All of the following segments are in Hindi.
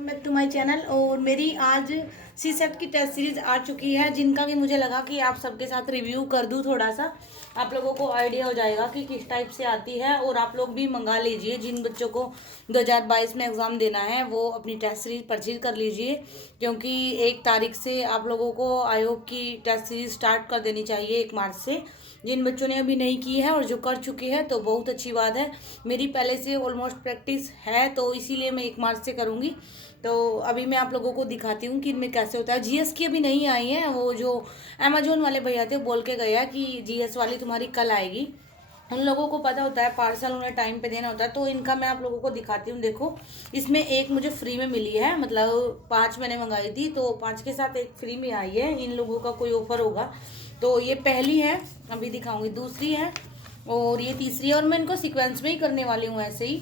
Back to my channel. और मेरी आज सी सेट की टेस्ट सीरीज आ चुकी है, जिनका कि मुझे लगा कि आप सबके साथ रिव्यू कर दूं। थोड़ा सा आप लोगों को आइडिया हो जाएगा कि किस टाइप से आती है, और आप लोग भी मंगा लीजिए। जिन बच्चों को 2022 में एग्ज़ाम देना है वो अपनी टेस्ट सीरीज परचेज कर लीजिए, क्योंकि 1 तारीख से आप लोगों को आयोग की टेस्ट सीरीज स्टार्ट कर देनी चाहिए, 1 मार्च से। जिन बच्चों ने अभी नहीं की है और जो कर चुके हैं तो बहुत अच्छी बात है। मेरी पहले से ऑलमोस्ट प्रैक्टिस है, तो इसीलिए मैं 1 मार्च से करूँगी। तो अभी मैं आप लोगों को दिखाती हूँ कि इनमें कैसे होता है। जीएस की अभी नहीं आई है, वो जो अमेजोन वाले भैया थे बोल के गया कि जीएस वाली तुम्हारी कल आएगी। उन लोगों को पता होता है, पार्सल उन्हें टाइम पे देना होता है। तो इनका मैं आप लोगों को दिखाती हूँ। देखो, इसमें एक मुझे फ्री में मिली है, मतलब 5 मैंने मंगाई थी तो 5 के साथ एक फ्री में आई है। इन लोगों का कोई ऑफर होगा। तो ये पहली है, अभी दिखाऊंगी। दूसरी है और ये तीसरी है, और मैं इनको सीक्वेंस में ही करने वाली हूँ। ऐसे ही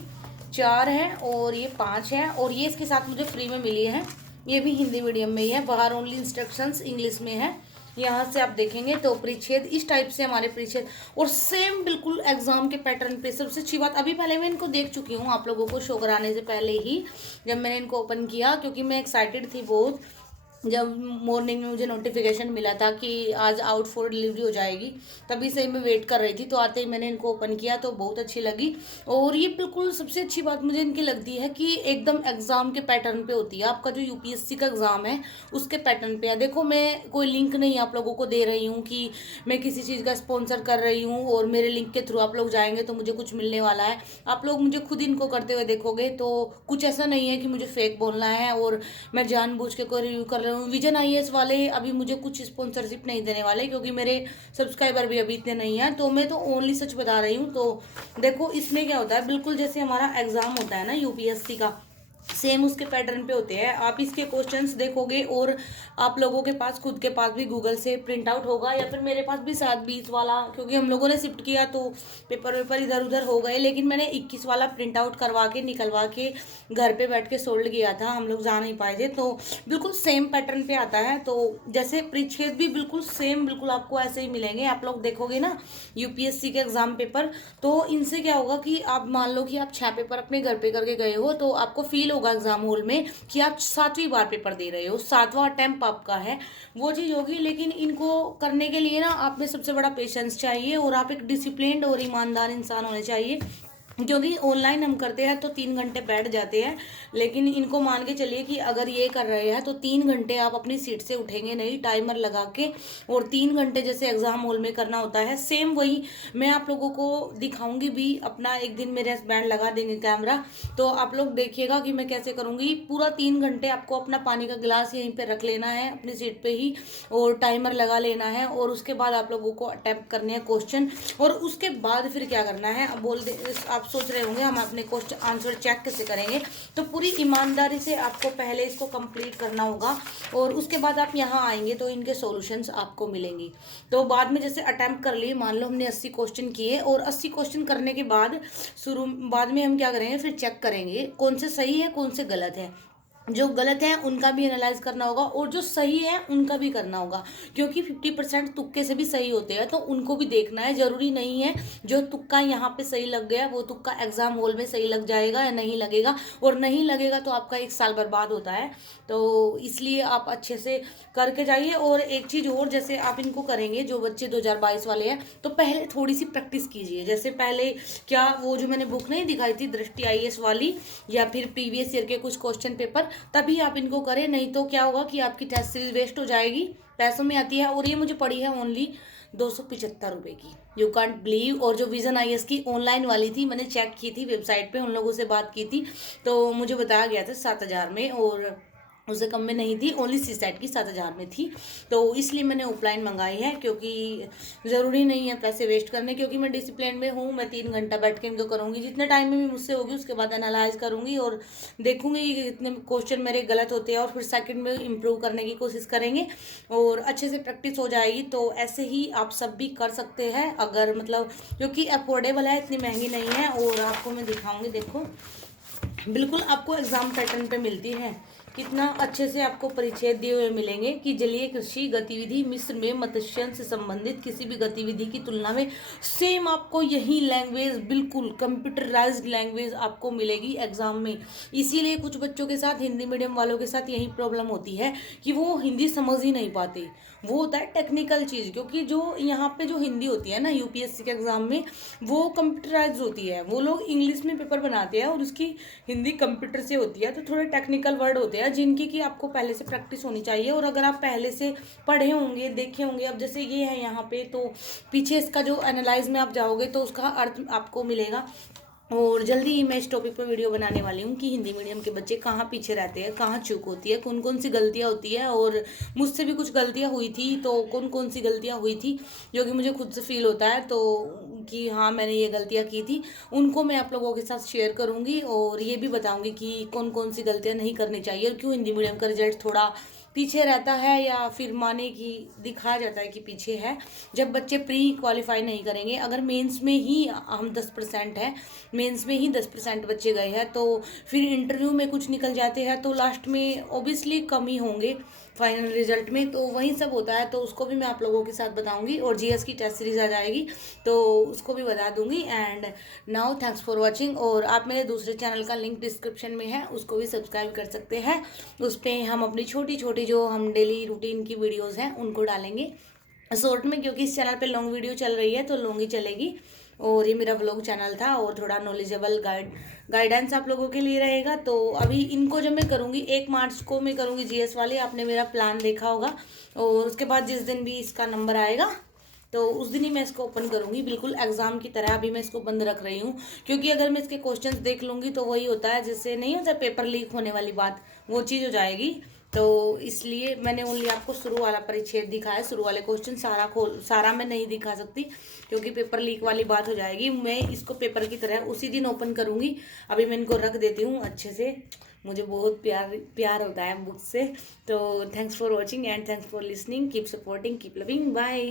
4 है और ये 5 है, और ये इसके साथ मुझे फ्री में मिली है। ये भी हिंदी मीडियम में ही है, बाहर ओनली इंस्ट्रक्शंस इंग्लिश में है। यहाँ से आप देखेंगे तो परिच्छेद इस टाइप से हमारे परिच्छेद, और सेम बिल्कुल एग्जाम के पैटर्न पे। सबसे अच्छी बात, अभी पहले मैं इनको देख चुकी हूँ आप लोगों को शो कराने से पहले ही, जब मैंने इनको ओपन किया, क्योंकि मैं एक्साइटेड थी बहुत। जब मॉर्निंग में मुझे नोटिफिकेशन मिला था कि आज आउट फॉर डिलीवरी हो जाएगी, तभी से मैं वेट कर रही थी। तो आते ही मैंने इनको ओपन किया तो बहुत अच्छी लगी। और ये बिल्कुल सबसे अच्छी बात मुझे इनकी लगती है कि एकदम एग्जाम के पैटर्न पे होती है। आपका जो यूपीएससी का एग्जाम है उसके पैटर्न पे है। देखो, मैं कोई लिंक नहीं आप लोगों को दे रही हूँ कि मैं किसी चीज़ का स्पॉन्सर कर रही हूँ और मेरे लिंक के थ्रू आप लोग जाएंगे तो मुझे कुछ मिलने वाला है। आप लोग मुझे खुद इनको करते हुए देखोगे तो कुछ ऐसा नहीं है कि मुझे फेक बोलना है और मैं जानबूझ के कोई रिव्यू कर रहा हूँ। विजन आईएएस वाले अभी मुझे कुछ स्पॉन्सरशिप नहीं देने वाले, क्योंकि मेरे सब्सक्राइबर भी अभी इतने नहीं हैं। तो मैं तो ओनली सच बता रही हूँ। तो देखो, इसमें क्या होता है, बिल्कुल जैसे हमारा एग्जाम होता है ना यूपीएससी का, सेम उसके पैटर्न पे होते हैं। आप इसके क्वेश्चंस देखोगे और आप लोगों के पास खुद के पास भी गूगल से प्रिंट आउट होगा, या फिर मेरे पास भी 7-20 वाला, क्योंकि हम लोगों ने शिफ्ट किया तो पेपर इधर उधर हो गए। लेकिन मैंने 21 वाला प्रिंट आउट करवा के निकलवा के घर पे बैठ के सोल्ड किया था, हम लोग जा नहीं पाए थे। तो बिल्कुल सेम पैटर्न पे आता है। तो जैसे परिच्छेद भी बिल्कुल सेम, बिल्कुल आपको ऐसे ही मिलेंगे। आप लोग देखोगे ना यूपीएससी के एग्जाम पेपर, तो इनसे क्या होगा कि आप मान लो कि आप 6 पेपर अपने घर पे करके गए हो, तो आपको फील होगा एग्जाम हॉल में कि आप 7वीं बार पेपर दे रहे हो, 7वां अटेम्प्ट आपका है, वो चीज़ होगी। लेकिन इनको करने के लिए ना आप में सबसे बड़ा पेशेंस चाहिए, और आप एक डिसिप्लिन्ड और ईमानदार इंसान होने चाहिए। क्योंकि ऑनलाइन हम करते हैं तो 3 घंटे बैठ जाते हैं, लेकिन इनको मान के चलिए कि अगर ये कर रहे हैं तो 3 घंटे आप अपनी सीट से उठेंगे नहीं, टाइमर लगा के। और 3 घंटे जैसे एग्जाम हॉल में करना होता है, सेम वही मैं आप लोगों को दिखाऊंगी भी। अपना एक दिन मेरे हस्बैंड लगा देंगे कैमरा, तो आप लोग देखिएगा कि मैं कैसे करूँगी। पूरा 3 घंटे आपको अपना पानी का गिलास यहीं पर रख लेना है अपनी सीट पर ही, और टाइमर लगा लेना है। और उसके बाद आप लोगों को अटैम्प्ट करने हैं क्वेश्चन, और उसके बाद फिर क्या करना है, अब बोल दे आप सोच रहे होंगे हम अपने क्वेश्चन आंसर चेक कैसे करेंगे। तो पूरी ईमानदारी से आपको पहले इसको कंप्लीट करना होगा, और उसके बाद आप यहाँ आएंगे तो इनके सॉल्यूशंस आपको मिलेंगी। तो बाद में जैसे अटेम्प्ट कर लिए, मान लो हमने 80 क्वेश्चन किए, और 80 क्वेश्चन करने के बाद बाद में हम क्या करेंगे, फिर चेक करेंगे कौन से सही है कौन से गलत है। जो गलत है उनका भी एनालाइज करना होगा, और जो सही है उनका भी करना होगा, क्योंकि 50% तुक्के से भी सही होते हैं, तो उनको भी देखना है। जरूरी नहीं है जो तुक्का यहाँ पे सही लग गया वो तुक्का एग्जाम हॉल में सही लग जाएगा या नहीं लगेगा, और नहीं लगेगा तो आपका 1 साल बर्बाद होता है। तो इसलिए आप अच्छे से करके जाइए। और एक चीज़ और, जैसे आप इनको करेंगे जो बच्चे 2022 वाले हैं, तो पहले थोड़ी सी प्रैक्टिस कीजिए। जैसे पहले क्या, वो जो मैंने बुक नहीं दिखाई थी दृष्टि आईएएस वाली, या फिर प्रीवियस ईयर के कुछ क्वेश्चन पेपर, तभी आप इनको करें। नहीं तो क्या होगा कि आपकी टेस्ट सीरीज वेस्ट हो जाएगी। पैसों में आती है, और ये मुझे पड़ी है ओनली 275 रुपये की, यू कांट बिलीव। और जो विजन आईएएस की ऑनलाइन वाली थी, मैंने चेक की थी वेबसाइट पे, उन लोगों से बात की थी, तो मुझे बताया गया था 7,000 में, और उससे कम में नहीं थी, ओनली सी सेट की 7,000 में थी। तो इसलिए मैंने ऑफलाइन मंगाई है, क्योंकि ज़रूरी नहीं है पैसे वेस्ट करने। क्योंकि मैं डिसिप्लिन में हूँ, मैं 3 घंटा बैठ के इनको करूँगी, जितने टाइम में भी मुझसे होगी उसके बाद एनालाइज करूँगी और देखूँगी कि कितने क्वेश्चन मेरे गलत होते हैं, और फिर सेकंड में इम्प्रूव करने की कोशिश करेंगे, और अच्छे से प्रैक्टिस हो जाएगी। तो ऐसे ही आप सब भी कर सकते हैं, अगर मतलब, क्योंकि अफोर्डेबल है, इतनी महंगी नहीं है। और आपको मैं दिखाऊँगी, देखो बिल्कुल आपको एग्ज़ाम पैटर्न पे मिलती है कितना अच्छे से आपको परिचय दिए हुए मिलेंगे कि जलीय कृषि गतिविधि मिस्र में मत्स्य से संबंधित किसी भी गतिविधि की तुलना में सेम आपको यही लैंग्वेज, बिल्कुल कंप्यूटराइज्ड लैंग्वेज आपको मिलेगी एग्जाम में। इसीलिए कुछ बच्चों के साथ, हिंदी मीडियम वालों के साथ यही प्रॉब्लम होती है कि वो हिंदी समझ ही नहीं पाते। वो होता है टेक्निकल चीज़, क्योंकि जो यहाँ पे जो हिंदी होती है ना यूपीएससी के एग्जाम में, वो कंप्यूटराइज होती है। वो लोग इंग्लिश में पेपर बनाते हैं और उसकी हिंदी कंप्यूटर से होती है, तो थोड़े टेक्निकल वर्ड होते हैं जिनकी कि आपको पहले से प्रैक्टिस होनी चाहिए। और अगर आप पहले से पढ़े होंगे, देखे होंगे, अब जैसे ये है यहाँ पे, तो पीछे इसका जो एनालाइज में आप जाओगे तो उसका अर्थ आपको मिलेगा। और जल्दी ही मैं इस टॉपिक पर वीडियो बनाने वाली हूँ कि हिंदी मीडियम के बच्चे कहाँ पीछे रहते हैं, कहाँ चूक होती है, कौन कौन सी गलतियाँ होती है। और मुझसे भी कुछ गलतियाँ हुई थी, तो कौन कौन सी गलतियाँ हुई थी जो कि मुझे खुद से फील होता है तो कि हाँ मैंने ये गलतियाँ की थी, उनको मैं आप लोगों के साथ शेयर करूँगी। और ये भी बताऊँगी कि कौन कौन सी गलतियाँ नहीं करनी चाहिए और क्यों हिंदी मीडियम का रिजल्ट थोड़ा पीछे रहता है, या फिर माने कि दिखाया जाता है कि पीछे है जब बच्चे प्री क्वालिफाई नहीं करेंगे। अगर मेंस में ही हम 10% है, मेंस में ही 10% बच्चे गए हैं, तो फिर इंटरव्यू में कुछ निकल जाते हैं, तो लास्ट में ऑब्वियसली कम ही होंगे फाइनल रिजल्ट में। तो वही सब होता है, तो उसको भी मैं आप लोगों के साथ बताऊंगी। और जीएस की टेस्ट सीरीज आ जाएगी तो उसको भी बता दूंगी। And now thanks for watching. और आप मेरे दूसरे चैनल का लिंक डिस्क्रिप्शन में है, उसको भी सब्सक्राइब कर सकते हैं। उस पर हम अपनी छोटी छोटी जो हम डेली रूटीन की वीडियोज़ हैं उनको डालेंगे शॉर्ट में, क्योंकि इस चैनल पे लॉन्ग वीडियो चल रही है तो लॉन्ग ही चलेगी। और ये मेरा व्लॉग चैनल था और थोड़ा नॉलेजेबल गाइडेंस आप लोगों के लिए रहेगा। तो अभी इनको जब मैं करूँगी 1 मार्च को मैं करूँगी जीएस वाले, आपने मेरा प्लान देखा होगा। और उसके बाद जिस दिन भी इसका नंबर आएगा तो उस दिन ही मैं इसको ओपन करूँगी, बिल्कुल एग्जाम की तरह। अभी मैं इसको बंद रख रही हूँ क्योंकि अगर मैं इसके क्वेश्चंस देख लूँगी तो वही होता है, जिससे नहीं होता पेपर लीक होने वाली बात, वो चीज़ हो जाएगी। तो इसलिए मैंने ओनली आपको शुरू वाला परिच्छेद दिखाया, शुरू वाले क्वेश्चन। सारा मैं नहीं दिखा सकती क्योंकि पेपर लीक वाली बात हो जाएगी। मैं इसको पेपर की तरह उसी दिन ओपन करूँगी। अभी मैं इनको रख देती हूँ अच्छे से, मुझे बहुत प्यार होता है बुक से। तो thanks for watching and thanks for listening, keep supporting, keep loving, bye.